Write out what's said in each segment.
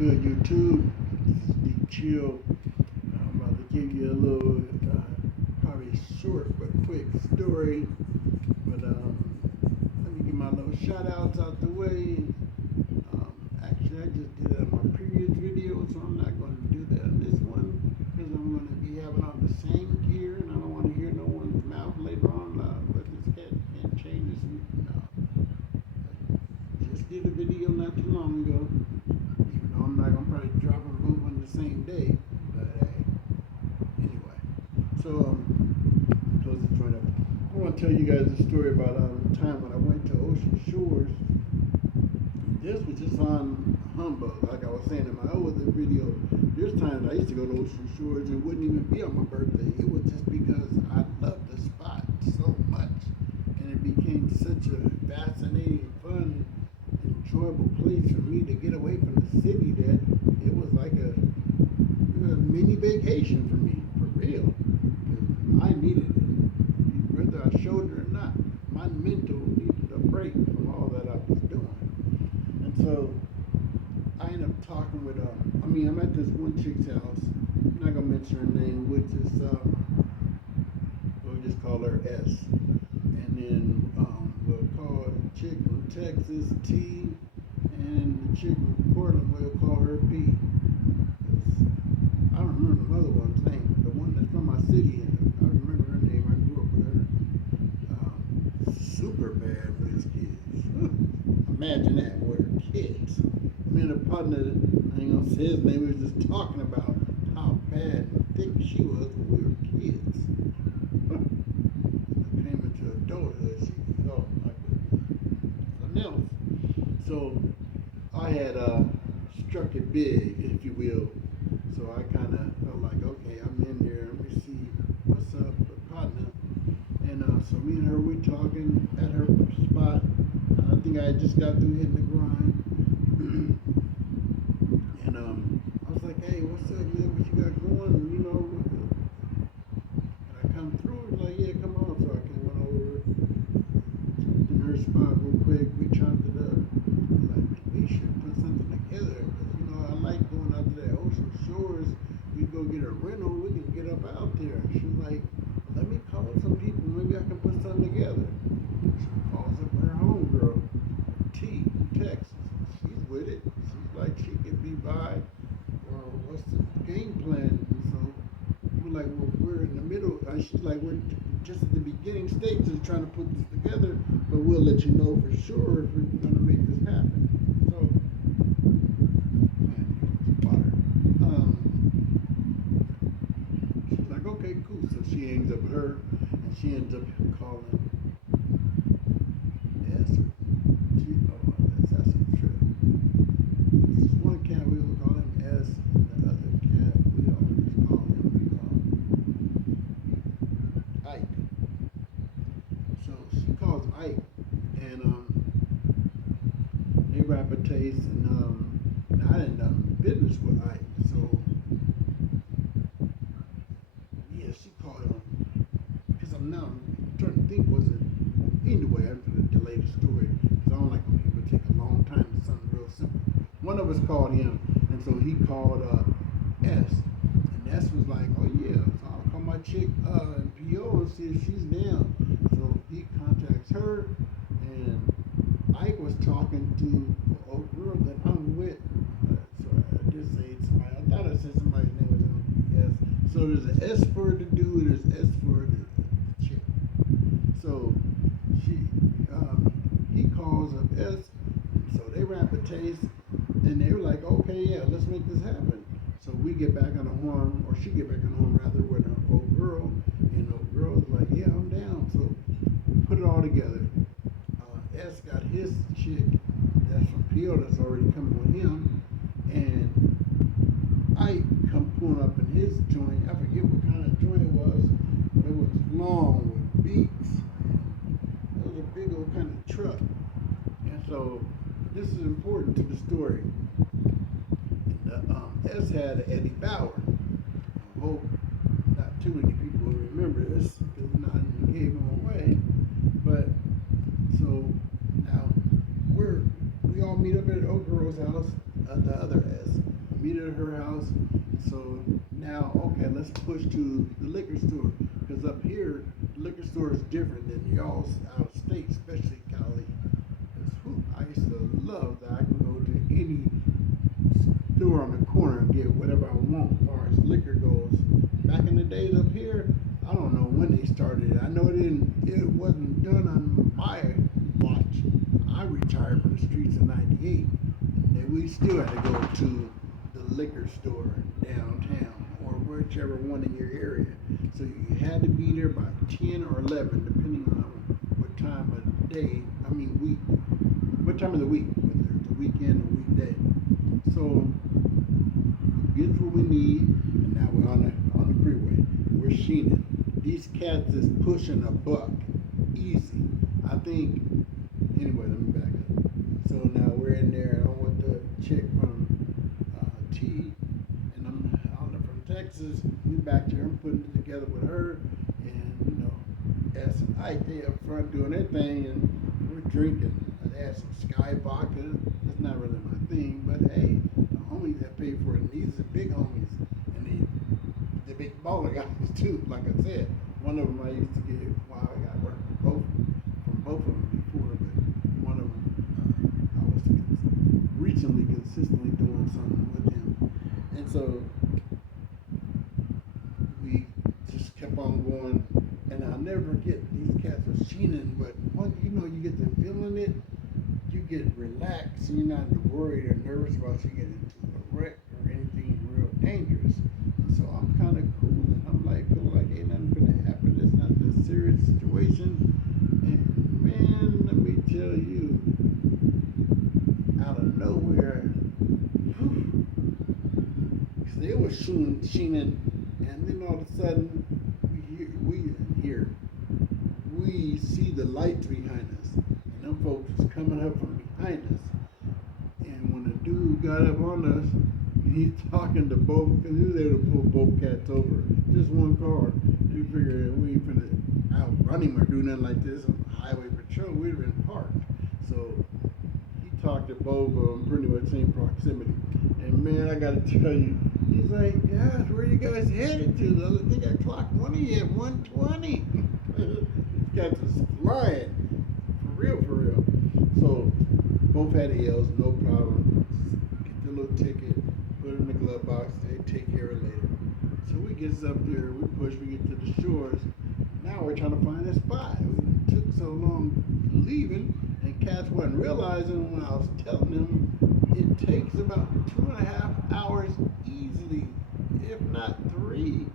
Good YouTube. This is the chill. I'm about to give you a little, probably short but quick story. But let me get my little shout outs out the way. Actually, I just did that on my previous video, so I'm not going to do that on this one because I'm going to be having on the same gear, and I don't want to hear no one's mouth later on. But this cat can't change this. No, just did a video not too long ago. Even though I'm not gonna probably drop them both on the same day, but hey, anyway. So close this joint up. I want to tell you guys a story about the time when I went to Ocean Shores. This was just on humbug, like I was saying in my other video. There's times I used to go to Ocean Shores and it wouldn't even be on my birthday. It was just because I loved the spot so much, and it became such a fascinating, fun, enjoyable place for me to get away from the city that it was like a mini vacation for me, for real. I needed it. Whether I showed it or not, my mental needed a break from all that I was doing. And so I ended up talking with, I'm at this one chick's house. I'm not going to mention her name, which is, we'll just call her S. And then we'll call a chick from Texas T, and the chick from Portland, we'll call her P. I don't remember the other one's name, but the one that's from my city, I remember her name. I grew up with her. Super bad with his kids. Imagine that, with her kids. Me and a partner, I ain't gonna say his name, we was just talking about how bad and thick she was when we were kids. Came into adulthood, she oh my goodness, something else. So I had struck it big, if you will. So I kind of felt like, okay, I'm in there. Let me see what's up with partner. And so me and her, we talking at her spot. I think I had just got through hitting the grind. And I was like, hey, what's up, man? What you got going? And, and I come through. It's like, yeah, come on. So I came went over, jumped in her spot real quick. We chopped it up. I was like, man, we should put something together. Because, I like going out to that Ocean Shores. We go get a rental. We can get up out there. She was like, let me call some people. Maybe I can put something together. She calls up her homegirl, T, from Texas. She's with it. She's like, she can be by. Or what's the game plan? And so we're like, well, we're in the middle. She's like, we're just at the beginning stages of trying to put this together, but we'll let you know for sure if we're going to make this happen. So, man, water. She's like, okay, cool. So she hangs up her, and she ends up calling S or T. Oh, that's a trip. This one cat we will call him S, and the other cat we always call him Ike. So she calls Ike, and they rap a taste, and I didn't done business with Ike, so yeah, she called him because I'm now trying to think, was it anyway? I'm gonna delay the story because I don't like when people take a long time to something real simple. One of us called him, and so he called S, and S was like, oh yeah, so I'll call my chick PO and see if she's down. So he contacts her, and Ike was talking to an old girl that I'm with. Sorry, I did say somebody. I thought I said somebody's name was S. So there's an S for the dude, and there's S for the chick. So he calls up S, so they rap a taste, and they were like, okay, yeah, let's make this happen. So we get back on the horn, or she get back on the horn rather, with her old girl, and the old girl's like, yeah, I'm down. So we put it all together. S got his chick that's from PO that's already coming with him, and I come pulling up in his joint. I forget what kind of joint it was, but it was long with beats. It was a big old kind of truck. And so this is important to the story. S had Eddie Bauer. I hope not too many people will remember this because not gave him away. But so now we all meet up at old girl's house, the other S. Meet at her house. So now, okay, let's push to the liquor store. Because up here, the liquor store is different than y'all's out of state, especially Cali. Because I used to love that I can go to any store on the corner and get whatever I want as far as liquor goes. Back in the days up here, I don't know when they started. I know it wasn't done on my watch. I retired from the streets in '98, and we still had to go to the liquor store downtown or whichever one in your area. So you had to be there by 10 or 11, depending on what time of day. I mean week. What time of the week, whether it's a weekend or weekday. So we get what we need, and now we're on the freeway. We're sheening. These cats is pushing a buck, easy. I think. Anyway, let me back up. So now we're in there. I'm with the chick from T, and I'm from Texas. We back there. I'm putting it together with her, and as I stay up front doing their thing, and we're drinking. I had some Sky vodka. That's not really my thing, but hey, the homies that pay for it. And these are big homies, and the big baller guys too. Like I said, one of them I used to get. Wow, I got work from both of them before, but one of them I was recently consistently doing something with him, and so we just kept on going. And I'll never forget, these cats were sheening, but once you get to feeling it, you get relaxed and you're not worried or nervous about you getting into a wreck or anything real dangerous. And so I'm kind of cool, and I'm like, feeling like ain't nothing gonna happen. It's not this serious situation. And man, let me tell you, out of nowhere, because they were sheening, and then all of a sudden, we see the lights behind us, and them folks was coming up from behind us. And when the dude got up on us, he's talking to both, because he was able to pull both cats over, just one car. We figured we ain't finna out running or do nothing like this on the highway patrol. We'd have been parked. So he talked to both of them pretty much same proximity. And man, I gotta tell you, he's like, "Gosh, where you guys headed to?" The other thing I clocked one of you at 120. These cats was flying. For real. So both had L's, no problem. Get the little ticket, put it in the glove box, they take care of it later. So we get up there, we push, we get to the shores. Now we're trying to find a spot. We took so long leaving, and cats wasn't realizing when I was telling them it takes about 2.5 hours easily, if not 3.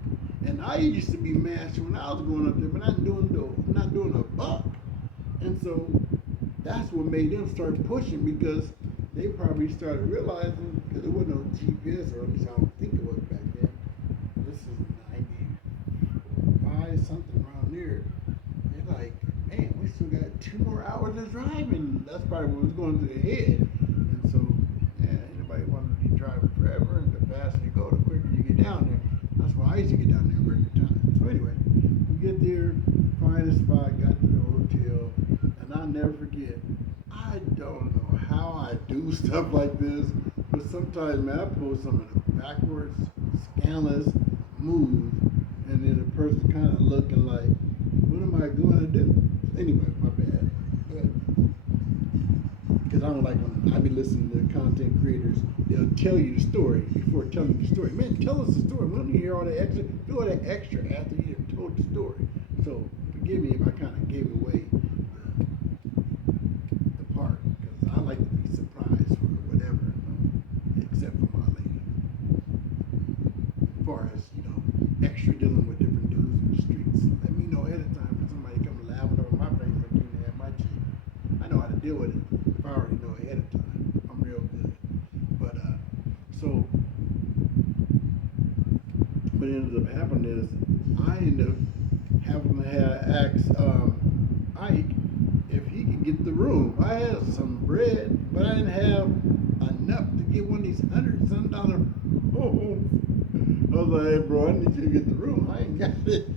And I used to be mashed when I was going up there, but not doing a buck. And so that's what made them start pushing, because they probably started realizing, because there wasn't no GPS, or at least I don't think it was back then. This is 95, something around there. They're like, man, we still got 2 more hours of driving. That's probably what was going through their head. And so, anybody wanted to be driving forever, and the faster you go, the quicker you get down there. That's why I used to get down there every time. So anyway, we get there, find a spot, got to the hotel, and I'll never forget, I don't know how I do stuff like this, but sometimes, man, I pull some of the backwards, scandalous moves, and then the person kind of looking like, what am I going to do? Anyway, my bad. Because I don't like when I be listening to content creators, they'll tell you the story before telling you the story. Man, tell us the story. We don't need to hear all that extra. Do all that extra after you have told the story. So forgive me if I kind of gave away the part, because I like to be surprised for whatever, except for my lady. As far as extra dealing with different dudes in the streets, let me know ahead of time for somebody come laughing over my face like you have my cheek. I know how to deal with it if I already know ahead of time. I'm real good. But so what ended up happening is I ended up having to ask Ike if he could get the room. I had some bread, but I didn't have enough to get one of these $100-some homes. I was like, hey bro, I need you to get the room. I ain't got it.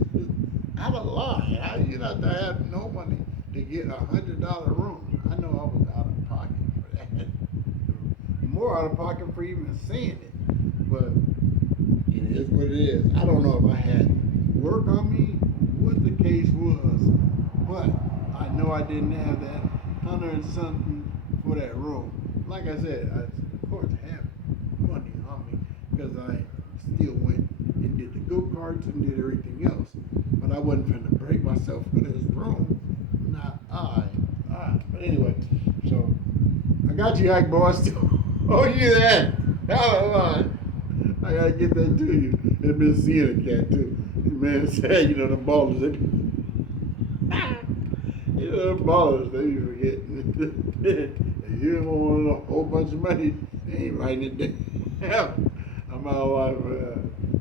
I'm a lie. How you not to have no money to get $100 room? I know I was out of pocket for that. out of pocket for even saying it. But it is what it is. I don't know if I had work on me, what the case was, but I know I didn't have that 100 and something for that room. Like I said, I of course have money on me because I still went and did the go-karts and did everything else. But I wasn't trying to break myself for this room. Not I. But anyway, so I got you, Ike boss. Oh, you that? Hold on. I gotta get that to you. And been seeing a cat too. Man said, the ballers. The ballers, they be forgetting. If you don't want a whole bunch of money, they ain't writing it down. I'm out like,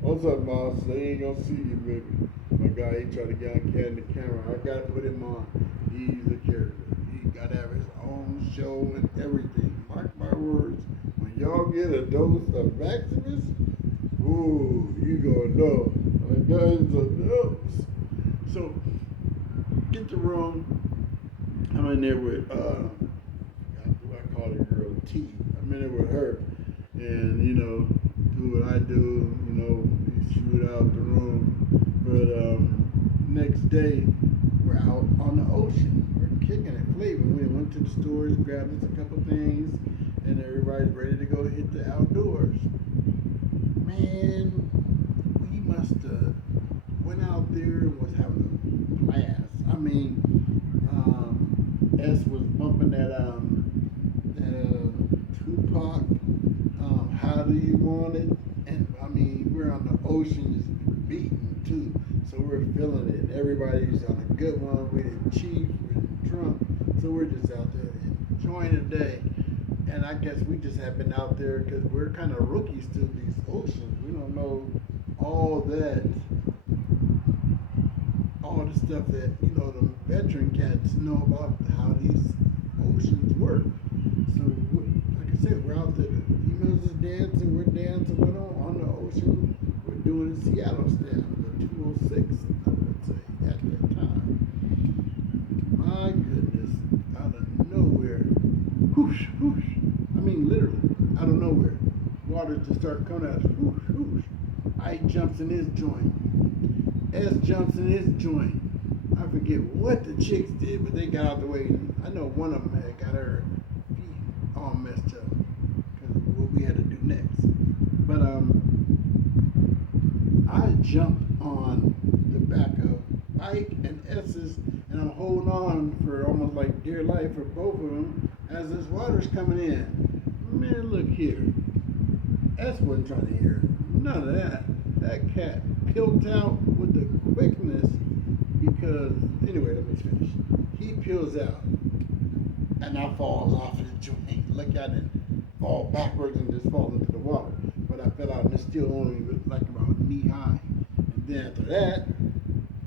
what's up, boss? They ain't gonna see you, baby. My guy, he tried to get on cat in the camera. I gotta put him on. He's a character. He gotta have his own show and everything. Mark my words. When y'all get a dose of Maximus, ooh, you gonna know. My guy's a dose. So, get the room. I'm in there with, I call the girl T. I'm in there with her. And, do what I do, shoot out the room. But next day, we're out on the ocean. We're kicking it, flaving. We went to the stores, grabbed us a couple things, and everybody's ready to go hit the outdoors. Man, we must have went out there and was having a blast. I mean, S was bumping that Tupac, How Do You Want It? And I mean, we're on the ocean just beating too. So we're feeling it. Everybody's on a good one. We're cheap, we're drunk. So we're just out there enjoying the day. And I guess we just have been out there because we're kind of rookies to these oceans. We don't know all the stuff that, the veteran cats know about how these oceans work. So, like I said, we're out there. The females is dancing, we're dancing with them on the ocean. We're doing the Seattle style, the 206, I would say, at that time. My goodness, out of nowhere, whoosh, whoosh. I mean, literally, out of nowhere. Water just started coming out, whoosh, whoosh. Ike jumps in his joint. S jumps in his joint. I forget what the chicks did, but they got out the way. I know one of them had got her feet all messed up because of what we had to do next. But I jumped on the back of Ike and S's, and I'm holding on for almost like dear life for both of them as this water's coming in. Man, look here. S wasn't trying to hear none of that. That cat peeled out with the quickness because, anyway, let me finish. He peels out, and I falls off the joint. Like I didn't fall backwards and just fall into the water. But I fell out, and it's still only like about knee high. And then after that,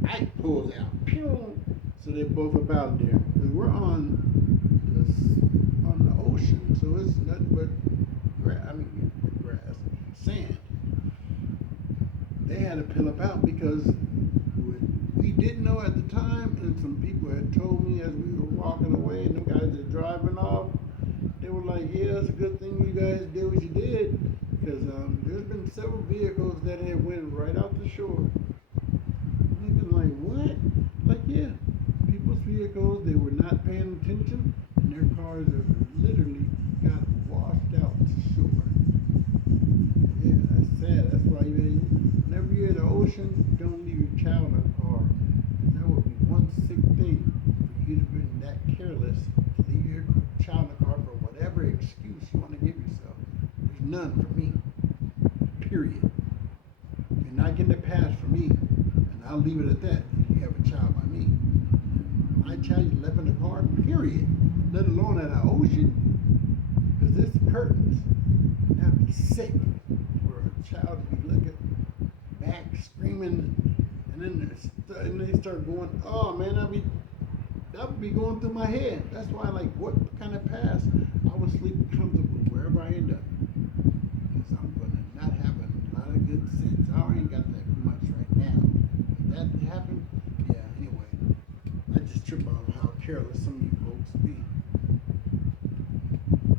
I pulls out. Pew! So they're both about there. Because we're on the ocean, so it's nothing but grass, sand. They had to peel up out because we didn't know at the time, and some people had told me as we were walking away, and them guys are driving off. They were like, "Yeah, it's a good thing you guys did what you did, because there's been several vehicles that had went right out the shore." And they've been like, "What?" Like, yeah, people's vehicles, they were not paying attention, and their cars have literally got washed out to shore. Yeah, that's sad. That's why whenever you're in the ocean, don't leave your child in a car. That would be one sick thing for you to be that careless to leave your child in a car for whatever excuse you want to give yourself. There's none for me. Period. You're not getting a pass for me, and I'll leave it at that if you have a child by me. My child you left in the car, period. Let alone at an ocean, because this curtains. That'd be sick for a child to be looking back, screaming, and then they start going, oh man, that would be going through my head. That's why, like, what kind of pass? I would sleep comfortable wherever I end up. Because I'm going to not have a lot of good sense. I already got that much right now. If that happened, yeah, anyway. I just trip on how careless some of you folks be.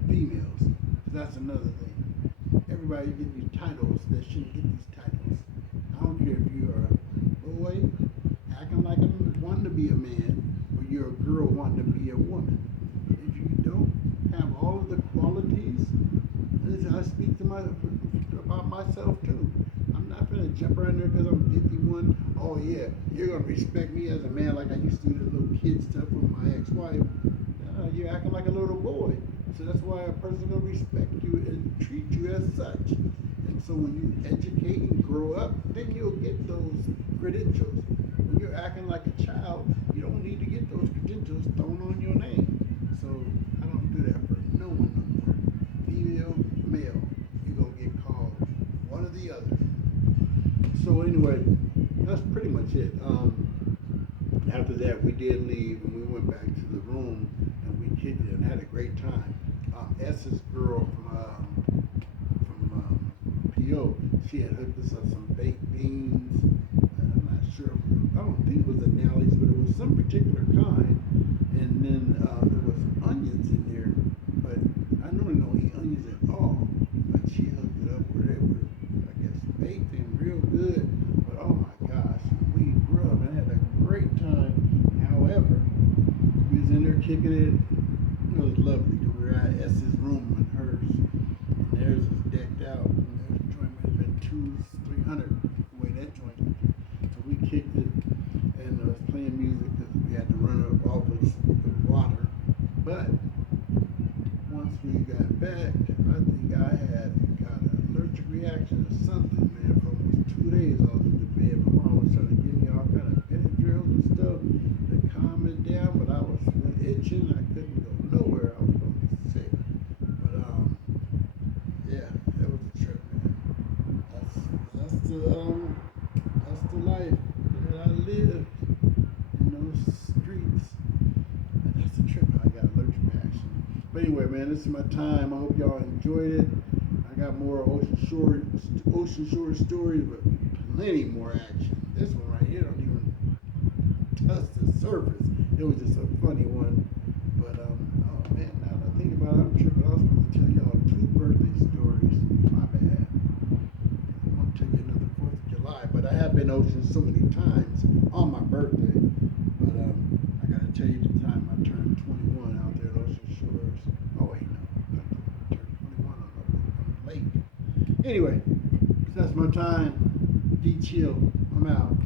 Females. That's another thing. Everybody getting these titles that shouldn't get these titles. I don't care if you're a boy acting like a wanting to be a man, or you're a girl wanting to be a woman. If you don't have all of the qualities, this I speak to my about myself too. I'm not gonna jump around there because I'm 51. Oh yeah, you're gonna respect me as a man like I used to do the little kid stuff with my ex-wife. You're acting like a little boy. So that's why a person gonna respect you and treat you as such. And so when you educate and grow up, then you'll get those credentials. When you're acting like a child, you don't need to get those credentials thrown on your name. So I don't do that for no one no more. Female, male, you're gonna get called one or the other. So anyway, that's pretty much it. After that, we did leave and we went back to the room and we kicked it and had a great time. S's girl from PO, she had hooked us up some baked beans. And I'm not sure. I don't think it was the Nallies, but it was some particular kind. And then there was onions in there, but I normally don't eat onions at all. But she hooked it up where they were, I guess, baked and real good. But oh my gosh, we grubbed and had a great time. However, we was in there kicking it. It was lovely. We were at S's room and hers, and theirs was decked out. And theirs joint might have been 200, 300 the way that joint was. So we kicked it and was playing music because we had to run up all this water. But once we got back, I think I had got an allergic reaction or something, man. For almost 2 days I was in the bed. My mom was trying to give me all kind of Benadryl and stuff to calm it down, but I was itching. I couldn't go nowhere. I was sick. But yeah, it was a trip, man. That's that's the life that I lived in those streets. And that's the trip. I got allergic reaction. But anyway, man, this is my time. I hope y'all enjoyed it. I got more Ocean Shore stories, but plenty more action. This one right here don't even touch the surface. It was just a funny one. But oh man, now that I think about it, I'm tripping. I was supposed to tell y'all 2 birthday stories. My bad. I want to tell you another 4th of July, but I have been ocean so many times on my birthday. But I gotta tell you the time I turned 21 out there at Ocean Shores. Oh wait, no, I turned 21 on the lake. Anyway, so that's my time. Be chill. I'm out.